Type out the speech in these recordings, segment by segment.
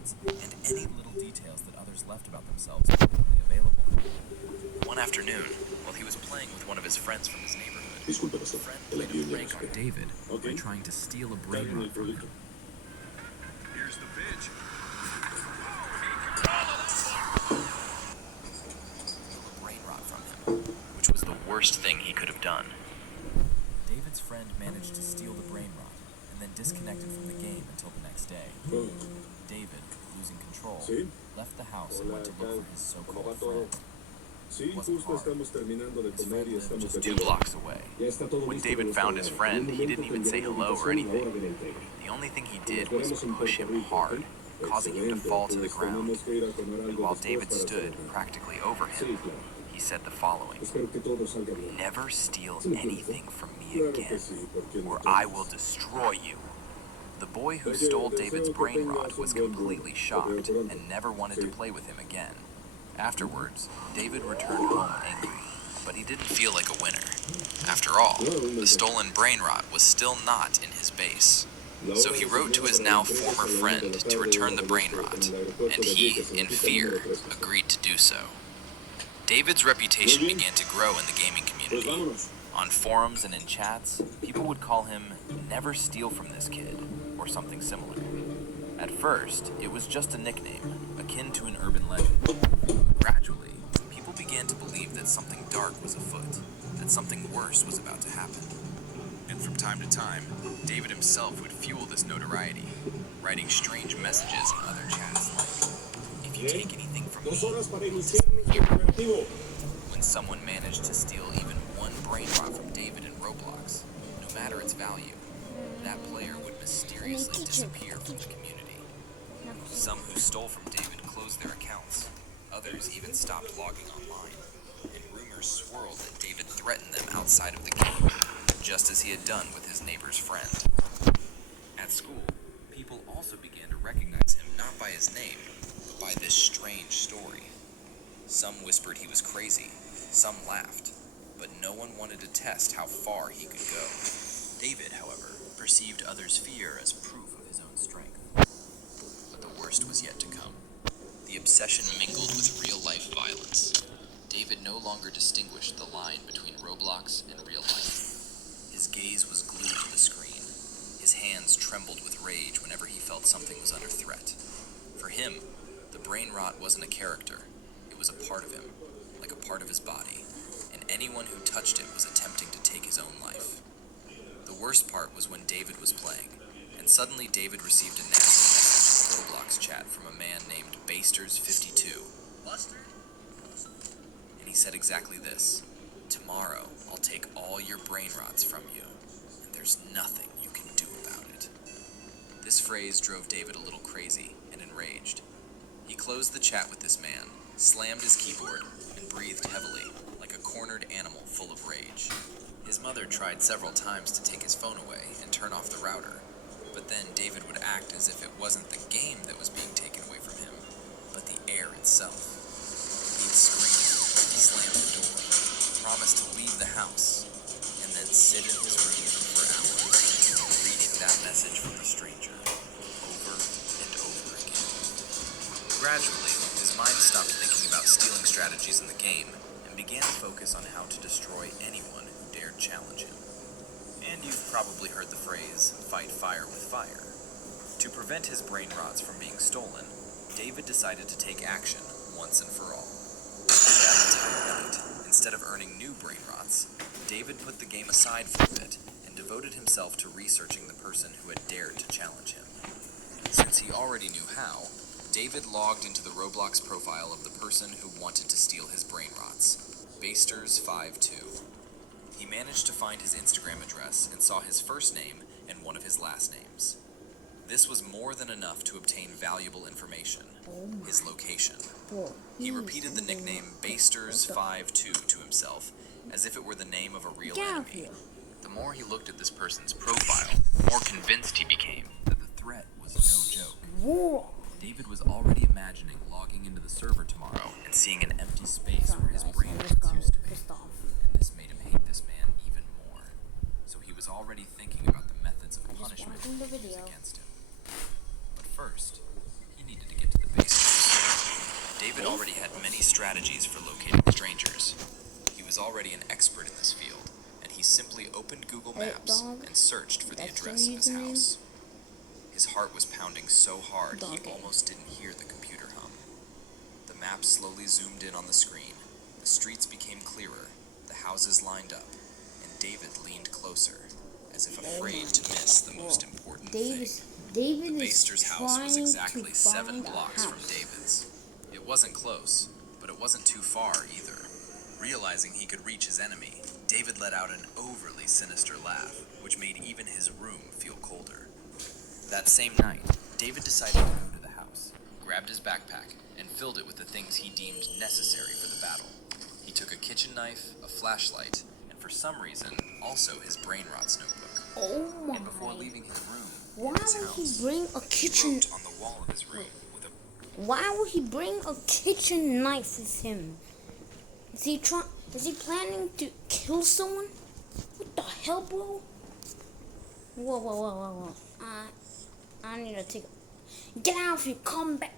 fingerprints, and any little details that others left about themselves publicly available. One afternoon, while he was playing with one of his friends from his neighborhood, Disculpe, a pastor. friend El played a envío ya prank lo on espera. David by Ok. trying to steal a brain Carguen el rot from producto. him. Here's the pitch. Steal a brain rot from him, which was the worst thing he could have done. David's friend managed to steal the brain rot and then disconnected from the game until the next day. Oh, David, losing control, ¿sí? left the house and Hola, went to look Cal. for his ¿Cómo so-called va todo? friend. Sí, Wasn't justo hard. estamos terminando de His comer friend y lived estamos just 2 saliendo. blocks away. Ya está todo When listo David para found nuestra his hora. friend, En un he didn't momento even say tendrán hello or invitación a la hora anything. de la entrega. The only thing he Nos did was veremos en push Puerto him Rico, hard, ¿ok? causing him to Excelente, fall to the pues ground. tenemos que ir a comer And algo while después David para stood celebrar. practically over Sí, him, claro. he said the following: Espero que todo salga bien. "Never steal Sí, claro. anything from me Claro que again, sí, ¿por qué no or entonces? I will destroy you." The boy who Oye, stole deseo David's que brain tengas rot un was buen vuelo. completely Te veo shocked pronto. and never wanted to Sí. play with him again. Afterwards, David returned home angry, but he didn't feel like a winner. After all, the stolen brain rot was still not in his base. So he wrote to his now former friend to return the brain rot, and he, in fear, agreed to do so. David's reputation began to grow in the gaming Pues community. vámonos. On forums and in chats, people would call him "Never Steal from This Kid," or something similar. At first, it was just a nickname, akin to an urban legend. Gradually, people began to believe that something dark was afoot, that something worse was about to happen. And from time to time, David himself would fuel this notoriety, writing strange messages in other chats like, "If you take anything from me, 2 horas para it will iniciar nuestro disappear." operativo. When someone managed to steal even one brain rot from David in Roblox, no matter its value, that player would mysteriously disappear from the community. Some who stole from David closed their accounts. Others even stopped logging online. And rumors swirled that David threatened them outside of the game, just as he had done with his neighbor's friend. At school, people also began to recognize him not by his name, but by this strange story. Some whispered he was crazy, some laughed, but no one wanted to test how far he could go. David, however, perceived others' fear as proof of his own strength. But the worst was yet to come. The obsession mingled with real-life violence. David no longer distinguished the line between Roblox and real life. His gaze was glued to the screen. His hands trembled with rage whenever he felt something was under threat. For him, the brain rot wasn't a character. It was a part of him, like a part of his body, and anyone who touched it was attempting to take his own life. The worst part was when David was playing, and suddenly David received a nasty message in the Roblox chat from a man named Basters52. Buster? And he said exactly this: "Tomorrow, I'll take all your brain rots from you, and there's nothing you can do about it." This phrase drove David a little crazy and enraged. He closed the chat with this man, slammed his keyboard, and breathed heavily, like a cornered animal full of rage. His mother tried several times to take his phone away and turn off the router, but then David would act as if it wasn't the game that was being taken away from him, but the air itself. He'd scream, slam the door, promise to leave the house, and then sit in his room for hours, reading that message from a stranger, over and over again. Gradually, his mind stopped thinking about stealing strategies in the game and began to focus on how to destroy anyone who dared challenge him. And you've probably heard the phrase, "fight fire with fire." To prevent his brain rots from being stolen, David decided to take action once and for all. That entire night, instead of earning new brain rots, David put the game aside for a bit and devoted himself to researching the person who had dared to challenge him. Since he already knew how, David logged into the Roblox profile of the person who wanted to steal his brain rots, Basters52. He managed to find his Instagram address and saw his first name and one of his last names. This was more than enough to obtain valuable information, his location. He repeated the nickname Basters52 to himself, as if it were the name of a real enemy. The more he looked at this person's profile, the more convinced he became that the threat was no joke. David was already imagining logging into the server tomorrow and seeing an empty space where his brain rots used to be. And this made him hate this man even more. So he was already thinking about the methods of punishment used against him. But first, he needed to strategies for locating strangers. He was already an expert in this field, and he simply opened Google Maps and searched for the address of his house. His heart was pounding so hard he almost didn't hear the computer hum. The map slowly zoomed in on the screen. The streets became clearer, the houses lined up, and David leaned closer, as if afraid to miss the most important thing. David The Baster's is house was trying exactly to 7 find a blocks from house. David's. It wasn't close, but it wasn't too far either. Realizing he could reach his enemy, David let out an overly sinister laugh, which made even his room feel colder. That same night, David decided to go to the house, grabbed his backpack, and filled it with the things he deemed necessary for the battle. He took a kitchen knife, a flashlight, and for some reason, also his brainrot's notebook. Oh my. And before leaving his room, Why in his would house, he bring a he kitchen? wrote on the wall of his room with a Why would he bring a kitchen knife with him? Is he planning to kill someone? What the hell, bro? Whoa. I need to take get out of here, come back.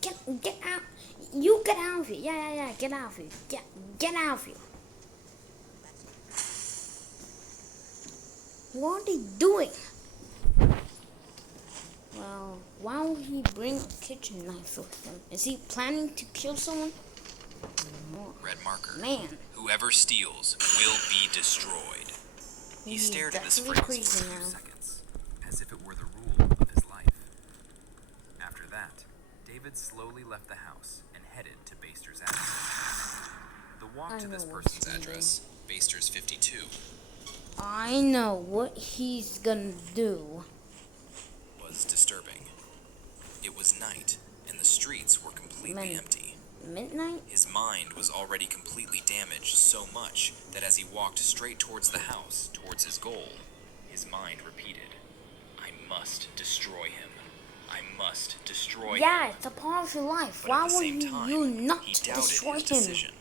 Get out. You get out of here. Yeah, get out of here. Get out of here. What are they doing? Well, why would he bring a kitchen knife with him? Is he planning to kill someone? red marker. Man. Whoever steals will be destroyed. He He's stared at this definitely phrase crazy for a few now. seconds, as if it were the rule of his life. After that, David slowly left the house and headed to Baster's address. The walk to this know what person's he's gonna do. address, Baster's 52, I know what he's gonna do. was disturbing. It was night, and the streets were completely Man. empty. Midnight? His mind was already completely damaged so much that as he walked straight towards the house, towards his goal, his mind repeated, "I must destroy him. I must destroy him." Yeah, it's a part of your life. But Why at the would same time, you not he doubted destroy his him? decision,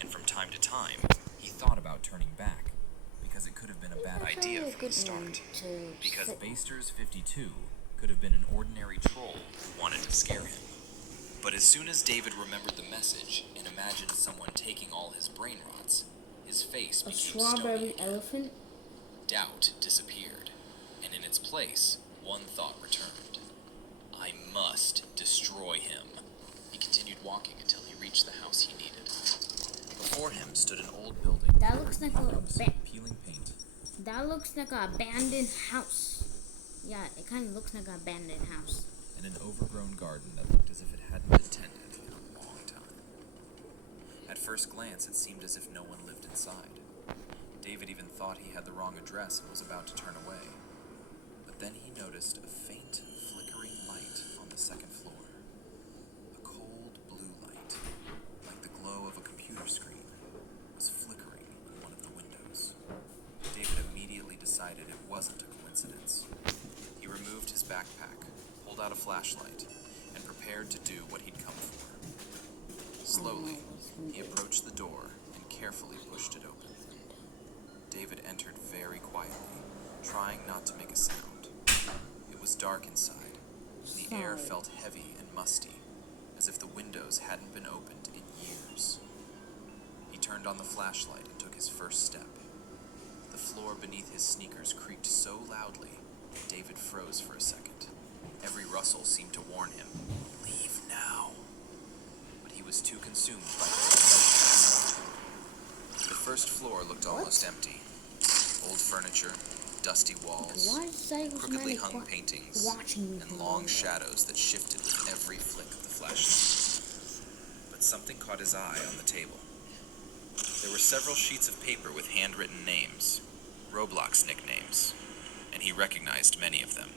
and from time to time, he thought about turning back, because it could have been a bad idea from the start. Because Baster's 52 could have been an ordinary troll who wanted to scare him. But as soon as David remembered the message and imagined someone taking all his brain rots, his face A became stony strawberry again. elephant? Doubt disappeared, and in its place, one thought returned. I must destroy him. He continued walking until he reached the house he needed. Before him stood an old building. That looks like a peeling paint. that looks like an abandoned house. Yeah, it kind of looks like an abandoned house. And an overgrown garden that looked as if it hadn't been tended in a long time. At first glance, it seemed as if no one lived inside. David even thought he had the wrong address and was about to turn away. But then he noticed a faint, flickering light on the second floor. A cold blue light, like the glow of a computer screen, was flickering in one of the windows. David immediately decided it wasn't a coincidence. He removed his backpack, pulled out a flashlight, and prepared to do what he'd come for. Slowly, he approached the door and carefully pushed it open. David entered very quietly, trying not to make a sound. It was dark inside, and the air felt heavy and musty, as if the windows hadn't been opened in years. He turned on the flashlight and took his first step. The floor beneath his sneakers creaked so loudly, David froze for a second. Every rustle seemed to warn him, "Leave now." But he was too consumed by his excitement. The first floor looked almost empty. Old furniture, dusty walls, Why is that crookedly hung paintings, watching me? and long shadows that shifted with every flick of the flashlight. But something caught his eye on the table. There were several sheets of paper with handwritten names, Roblox nicknames, and he recognized many of them.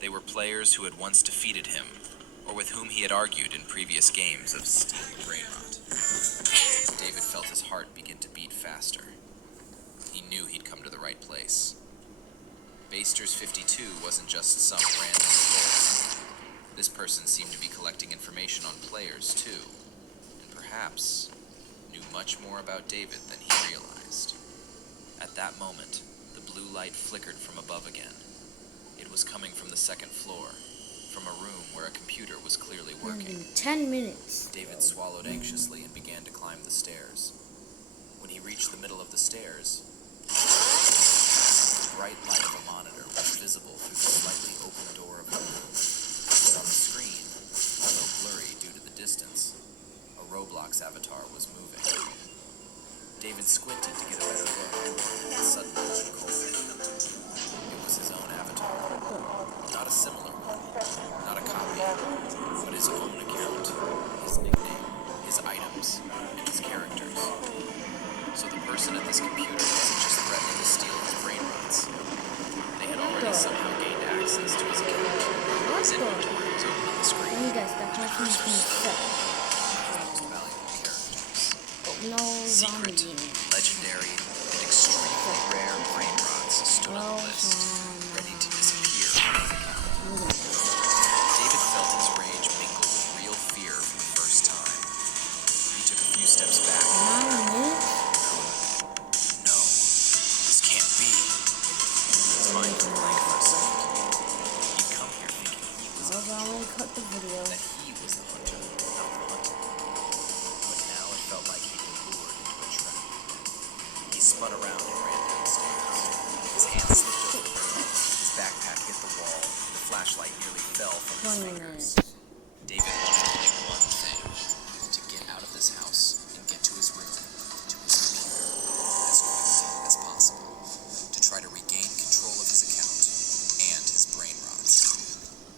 They were players who had once defeated him, or with whom he had argued in previous games of Steal the Brainrot. David felt his heart begin to beat faster. He knew he'd come to the right place. Baster's 52 wasn't just some random troll. This person seemed to be collecting information on players, too, and perhaps knew much more about David than he realized. At that moment, the blue light flickered from above again. It was coming from the second floor, from a room where a computer was clearly In working. 10 minutes. David swallowed anxiously and began to climb the stairs. When he reached the middle of the stairs, the bright light of a monitor was visible through the slightly open door of the room. And on the screen, although blurry due to the distance, a Roblox avatar was moving. David squinted to get a better look, and suddenly went cold. It was his own avatar. Not a similar one, not a copy, but his own account, his nickname, his items, and his characters. So the person at this computer wasn't just threatening to steal his brain rots. They had already somehow gained access to his account. His inventory was open on the screen. You guys, that person's being set. Most valuable characters. No Secret, zombie. legendary, and extremely rare brain rots stood on the list, ready to disappear from his account. David felt his rage mingle with real fear for the first time. He took a few steps back. No, this can't be. His mind went blank for a second. He'd come here thinking he was Cut the video. that he was the hunter, not the hunted. But now it felt like he'd been lured into a trap. He spun around and ran downstairs. His hand slipped over the rail, his backpack hit the wall, and the flashlight nearly fell from his 20 fingers. minutes. David wanted only one thing: to get out of this house and get to his room, to his computer, as quickly as possible, to try to regain control of his account and his brain rots.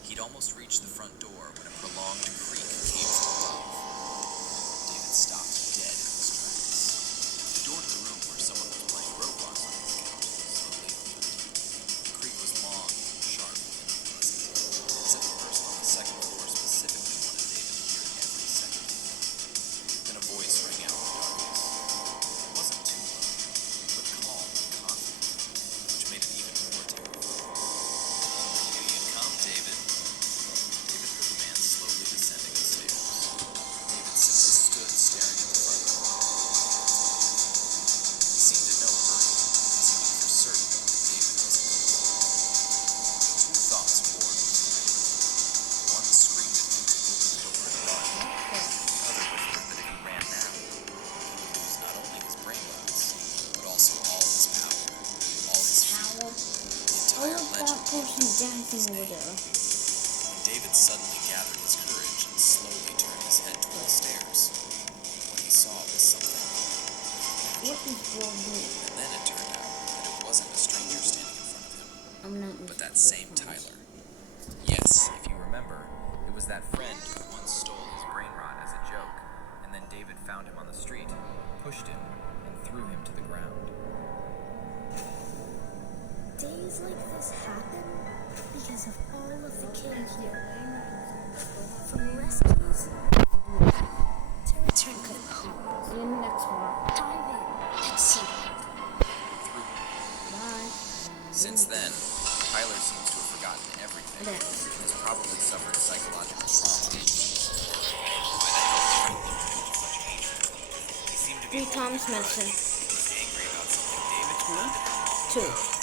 He'd almost reached the front door when a prolonged creak came from above. David stopped dead in his tracks. The door to the room where someone was playing Roblox on his account slowly opened. The creak was long, sharp, and unpleasant, as if the person on the second floor specifically wanted David to hear every second. Then a voice rang out in the darkness. It wasn't too loud, but calm and confident, which made it even more terrifying. "Here you come, David." David heard the man slowly descending the stairs. David simply stood staring at the front door. He seemed in no hurry, as he knew for certain that David wasn't going to walk. Two thoughts warred over him. One screamed at him to open the door and run. The other whispered that if he ran now, he would lose not only his brain rots, but also all his power, all his fear, the entire legend That person his dancing over name. there. When David suddenly gathered his courage and slowly turned his head toward the stairs, what he saw was something. What is wrong with And then it turned out that it wasn't a stranger standing in front of him, I'm not but that same Tyler. Yes, if you remember, it was that friend who once stole his brain rot as a joke, and then David found him on the street, pushed him, and threw him to the ground. Days like this happen because of all of the killing here. From rescues to return home. See you in the next one. Dive in. Let's see. Bye. Since then, Tyler seems to have forgotten everything and has probably suffered psychological trauma. Why the hell did he look at such hatred? He seemed to be 3 times holding a grudge. mentioned. He was angry about something David did. 2.